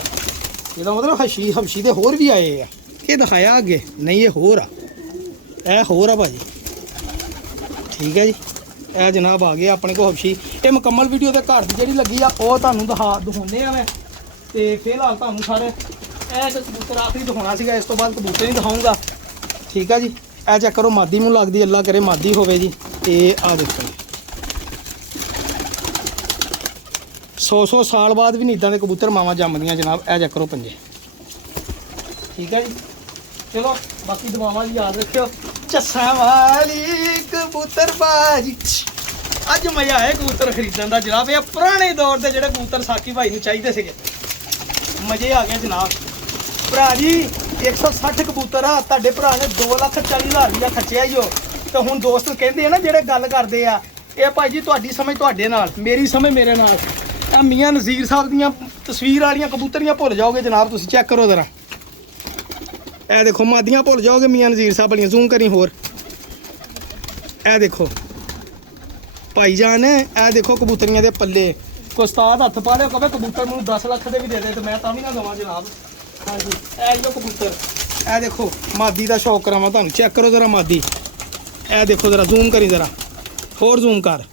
ਇਹਦਾ ਮਤਲਬ ਹਬਸ਼ੀ ਦੇ ਹੋਰ ਵੀ ਆਏ ਆ। ਇਹ ਦਿਖਾਇਆ ਅੱਗੇ ਨਹੀਂ ਇਹ ਹੋਰ ਆ। ਇਹ ਹੋਰ ਆ ਭਾਜੀ। ਠੀਕ ਹੈ ਜੀ, ਇਹ ਜਨਾਬ ਆ ਗਏ ਆਪਣੇ ਕੋਲ ਹਬਸ਼ੀ। ਇਹ ਮੁਕੰਮਲ ਵੀਡੀਓ ਦੇ ਘਰ ਦੀ ਜਿਹੜੀ ਲੱਗੀ ਆ ਉਹ ਤੁਹਾਨੂੰ ਦਿਖਾਉਂਦੇ ਆ ਮੈਂ। ਤੇ ਫਿਲਹਾਲ ਤੁਹਾਨੂੰ ਸਾਰੇ ਇਹ ਕਬੂਤਰ ਆਖਰੀ ਦਿਖਾਉਣਾ ਸੀਗਾ। ਇਸ ਤੋਂ ਬਾਅਦ ਕਬੂਤਰ ਨਹੀਂ ਦਿਖਾਊਂਗਾ। ਠੀਕ ਆ ਜੀ, ਇਹ ਚੈੱਕ ਕਰੋ ਮਾਦੀ ਨੂੰ ਲੱਗਦੀ। ਅੱਲਾ ਕਰੇ ਮਾਦੀ ਹੋਵੇ ਜੀ। ਇਹ ਆ ਦੇਖੋ 100 ਸਾਲ ਬਾਅਦ ਵੀ ਨਹੀਂ ਇੱਦਾਂ ਦੇ ਕਬੂਤਰ ਮਾਵਾਂ ਜੰਮਦੀਆਂ ਜਨਾਬ। ਇਹ ਚੈੱਕ ਕਰੋ ਪੰਜੇ। ਠੀਕ ਹੈ ਜੀ, ਚਲੋ ਬਾਕੀ ਦੁਆਵਾਂ ਦੀ ਯਾਦ ਰੱਖਿਓ। ਚੱਸਾਂ ਵਾਲੀ ਕਬੂਤਰ ਬਾਜੀ। ਅੱਜ ਮਜ਼ਾ ਆਇਆ ਕਬੂਤਰ ਖਰੀਦਣ ਦਾ ਜਨਾਬ। ਇਹ ਪੁਰਾਣੇ ਦੌਰ ਦੇ ਜਿਹੜੇ ਕਬੂਤਰ ਸਾਕੀ ਭਾਈ ਨੂੰ ਚਾਹੀਦੇ ਸੀਗੇ। ਮਜ਼ੇ ਆ ਗਏ ਜਨਾਬ। ਭਰਾ ਜੀ 160 ਕਬੂਤਰ ਆ ਤੁਹਾਡੇ ਭਰਾ ਨੇ 2,40,000 ਰੁਪਇਆ ਖਰਚਿਆ ਹੀ। ਤੇ ਹੁਣ ਦੋਸਤ ਕਹਿੰਦੇ ਆ ਨਾ ਜਿਹੜੇ ਗੱਲ ਕਰਦੇ ਆ ਇਹ ਭਾਈ ਜੀ ਤੁਹਾਡੀ ਸਮਝ ਤੁਹਾਡੇ ਨਾਲ, ਮੇਰੀ ਸਮਝ ਮੇਰੇ ਨਾਲ। ਇਹ ਮੀਆਂ ਨਜ਼ੀਰ ਸਾਹਿਬ ਦੀਆਂ ਤਸਵੀਰ ਵਾਲੀਆਂ ਕਬੂਤਰੀਆਂ ਭੁੱਲ ਜਾਓਗੇ ਜਨਾਬ। ਤੁਸੀਂ ਚੈੱਕ ਕਰੋ ਜ਼ਰਾ। ਇਹ ਦੇਖੋ ਮਾਦੀਆਂ ਭੁੱਲ ਜਾਓਗੇ ਮੀਆਂ ਨਜ਼ੀਰ ਸਾਹਿਬ ਵਾਲੀਆਂ। ਜ਼ੂਮ ਕਰੀ ਹੋਰ। ਇਹ ਦੇਖੋ ਭਾਈ ਜਾਨ। ਇਹ ਦੇਖੋ ਕਬੂਤਰੀਆਂ ਦੇ ਪੱਲੇ। ਕੋਈ ਉਸਤਾਦ ਹੱਥ ਪਾ ਲਿਓ ਕਹੇ ਕਬੂਤਰ ਮੈਨੂੰ 10 ਲੱਖ ਦੇ ਵੀ ਦੇ ਦੇ ਤੇ ਮੈਂ ਤਾਂ ਵੀ ਨਾ ਦੇਵਾਂ ਜਨਾਬ। ਹਾਂਜੀ ਇਹ ਜੋ ਕਬੂਤਰ। ਇਹ ਦੇਖੋ ਮਾਦੀ ਦਾ ਸ਼ੌਕ ਕਰਾਵਾਂ ਤੁਹਾਨੂੰ। ਚੈੱਕ ਕਰੋ ਜ਼ਰਾ ਮਾਦੀ। ਇਹ ਦੇਖੋ ਜ਼ਰਾ ਜ਼ੂਮ ਕਰੀ ਜ਼ਰਾ ਹੋਰ ਜ਼ੂਮ ਕਰ।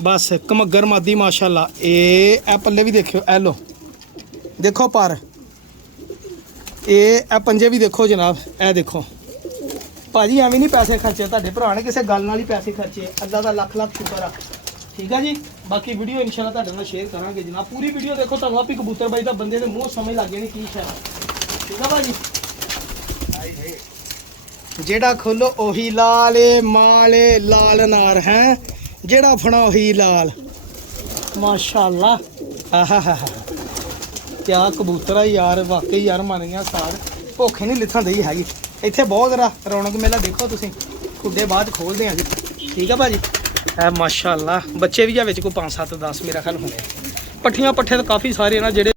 ਬਸ ਕਮੱਗਰ ਮਾਦੀ ਮਾਸ਼ਾਅੱਲਾ। ਇਹ ਪੱਲੇ ਵੀ ਦੇਖਿਓ। ਇਹ ਲੋ ਦੇਖੋ ਪਰ ਇਹ ਪੰਜੇ ਵੀ ਦੇਖੋ ਜਨਾਬ। ਇਹ ਦੇਖੋ ਭਾਜੀ ਐਵੇਂ ਨਹੀਂ ਪੈਸੇ ਖਰਚੇ ਤੁਹਾਡੇ ਭਰਾ ਨੇ ਕਿਸੇ ਗੱਲ ਨਾਲ ਹੀ ਪੈਸੇ ਖਰਚੇ। ਅੱਲਾ ਦਾ ਲੱਖ ਲੱਖ ਸ਼ੁਕਰ ਆ। ਠੀਕ ਆ ਜੀ, ਬਾਕੀ ਵੀਡੀਓ ਇਨਸ਼ਾਅੱਲਾ ਤੁਹਾਡੇ ਨਾਲ ਸ਼ੇਅਰ ਕਰਾਂਗੇ ਜਨਾਬ। ਪੂਰੀ ਵੀਡੀਓ ਦੇਖੋ ਤੁਹਾਨੂੰ ਆਪੀ ਕਬੂਤਰ ਬਾਈ ਦਾ ਬੰਦੇ ਦੇ ਮੂੰਹ ਸਮਝ ਲੱਗ ਜਾਣੀ ਕੀ ਸ਼ਾਇਦ। ਠੀਕ ਆ ਭਾਜੀ। ਜਿਹੜਾ ਖੋਲੋ ਉਹੀ ਲਾਲ ਮਾਲੇ ਲਾਲ ਨਾਰ ਹੈ। ਜਿਹੜਾ ਫੜਾ ਉਹੀ ਲਾਲ ਮਾਸ਼ਾਅੱਲਾ। ਆਹਾ ਕਿਆ ਕਬੂਤਰ ਆ ਯਾਰ। ਵਾਕਈ ਯਾਰ ਮੰਨ ਗਿਆ ਸਾਰ। ਭੁੱਖ ਨਹੀਂ ਲਿਥਾਂ ਦਈ ਹੈਗੀ। ਇੱਥੇ ਬਹੁਤ ਰੌਣਕ ਮੇਲਾ ਦੇਖੋ ਤੁਸੀਂ। ਖੁੱਡੇ ਬਾਅਦ ਖੋਲਦੇ ਆ ਜੀ। ਠੀਕ ਆ ਭਾਜੀ। ਇਹ ਮਾਸ਼ਾਅੱਲਾ ਬੱਚੇ ਵੀ ਆ ਵਿੱਚ ਕੋਈ 5 7 10 ਮੇਰਾ ਖਿਆਲ ਹੋਣੇ। ਪੱਠੀਆਂ ਪੱਠੇ ਤਾਂ ਕਾਫੀ ਸਾਰੇ ਨਾ ਜਿਹੜੇ